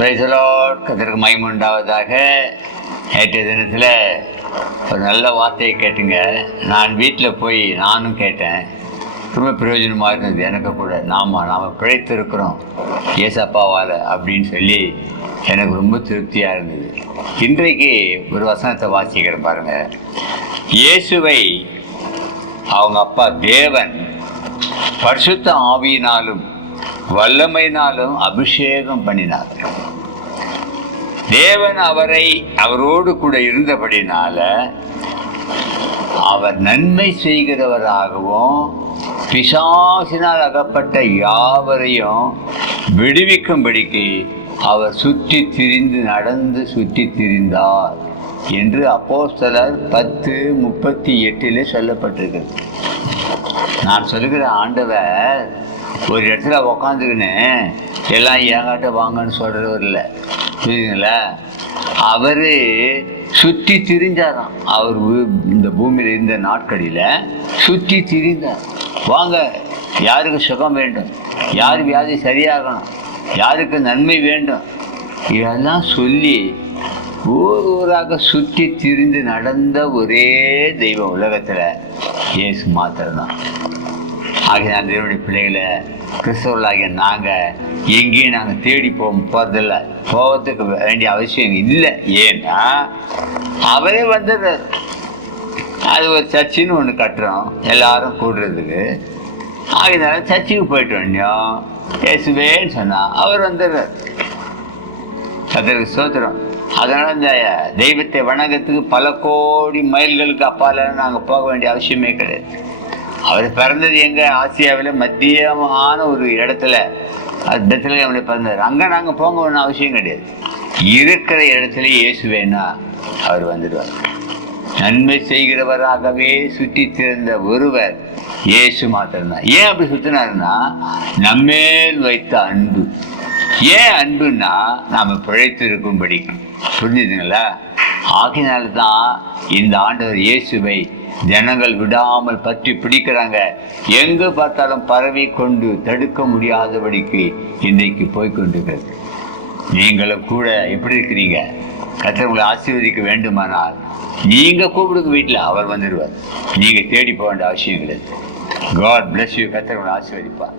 Praise the Lord. கர்த்தருக்கு மகிமை உண்டாவதாக. நேற்றைய தினத்தில் ஒரு நல்ல வார்த்தையை கேட்டுங்க. நான் வீட்டில் போய் நானும் கேட்டேன். ரொம்ப பிரயோஜனமாக இருந்தது எனக்கு கூட. நாம் பிழைத்திருக்கிறோம் ஏசப்பாவால் அப்படின்னு சொல்லி எனக்கு ரொம்ப திருப்தியாக இருந்தது. இன்றைக்கு ஒரு வசனத்தை வாசிக்கிறேன் பாருங்கள். இயேசுவை அவங்க அப்பா தேவன் பரிசுத்த ஆவியினாலும் வல்லமையினாலும் அபிஷேகம் பண்ணினார். தேவன் அவரோடு கூட இருந்தபடினால அவர் நன்மை செய்கிறவராகவும் பிசாசினால் அகப்பட்ட யாவரையும் விடுவிக்கும்படிக்கு அவர் சுற்றி திரிந்தார் என்று அப்போஸ்தலர் 10:38 சொல்லப்பட்டிருக்கிறது. நான் சொல்லுகிற ஆண்டவர் ஒரு இடத்துல உக்காந்துக்கின்னு எல்லாம் ஏங்காட்ட வாங்கன்னு சொல்கிறவர் இல்லை, புரியுதுங்களா? அவர் சுற்றி திரிஞ்சாராம். அவர் இந்த பூமியில் இருந்த நாட்களில் சுற்றி திரிந்தார். வாங்க, யாருக்கு சுகம் வேண்டும், யார் வியாதி சரியாகணும், யாருக்கு நன்மை வேண்டும், இதெல்லாம் சொல்லி ஊராக சுற்றி திரிந்து நடந்த ஒரே தெய்வம் உலகத்தில் இயேசு மாத்திரம்தான். ஆகிய நான் தேவனுடைய பிள்ளைகளை கிறிஸ்தவர்களாகிய நாங்கள் எங்கேயும் நாங்கள் தேடி போகிறதில்ல, போகிறதுக்கு வேண்டிய அவசியம் இல்லை. ஏன்னா அவரே வந்துடுறார். அது ஒரு சர்ச்சின்னு ஒன்று கட்டுறோம் எல்லாரும் கூடுறதுக்கு. ஆகியனால சர்ச்சுக்கு போயிட்டு வந்தோம், இயேசுவேன்னு சொன்னால் அவர் வந்துடுறார். கர்த்தருக்கு ஸ்தோத்திரம். அதனால் இந்த தெய்வத்தை வணங்கத்துக்கு பல கோடி மைல்களுக்கு அப்பால நாங்கள் போக வேண்டிய அவசியமே கிடையாது. அவர் பிறந்தது எங்கே? ஆசியாவில் மத்தியமான ஒரு இடத்துல, அது பெத்லகேமில் பிறந்தார். அங்கே நாங்கள் போக வேண்டிய அவசியம் கிடையாது. இருக்கிற இடத்துல இயேசுவேன்னா அவர் வந்துடுவார். நன்மை செய்கிறவராகவே சுற்றி திறந்த ஒருவர் இயேசு மாத்திரம்தான். ஏன் அப்படி சுற்றினாருன்னா, நம்மேல் வைத்த அன்பு. ஏன் அன்புன்னா, நாம் பிழைத்து இருக்கும்படி. புரிஞ்சுதுங்களா? ஆகினால்தான் இந்த ஆண்டவர் இயேசுவை ஜனங்கள் விடாமல் பற்றி பிடிக்கிறாங்க. எங்கு பார்த்தாலும் பரவி கொண்டு தடுக்க முடியாதபடிக்கு இன்றைக்கு போய்கொண்டிருக்கிறது. நீங்களும் கூட எப்படி இருக்கிறீங்க? கர்த்தர் உங்களை ஆசீர்வதிக்க வேண்டுமானால் நீங்கள் கூப்பிடுங்க, வீட்டில் அவர் வந்துடுவார். நீங்கள் தேடி போக வேண்டிய அவசியம் கிடையாது. God bless you. கர்த்தர் உங்களை ஆசீர்வதிப்பார்.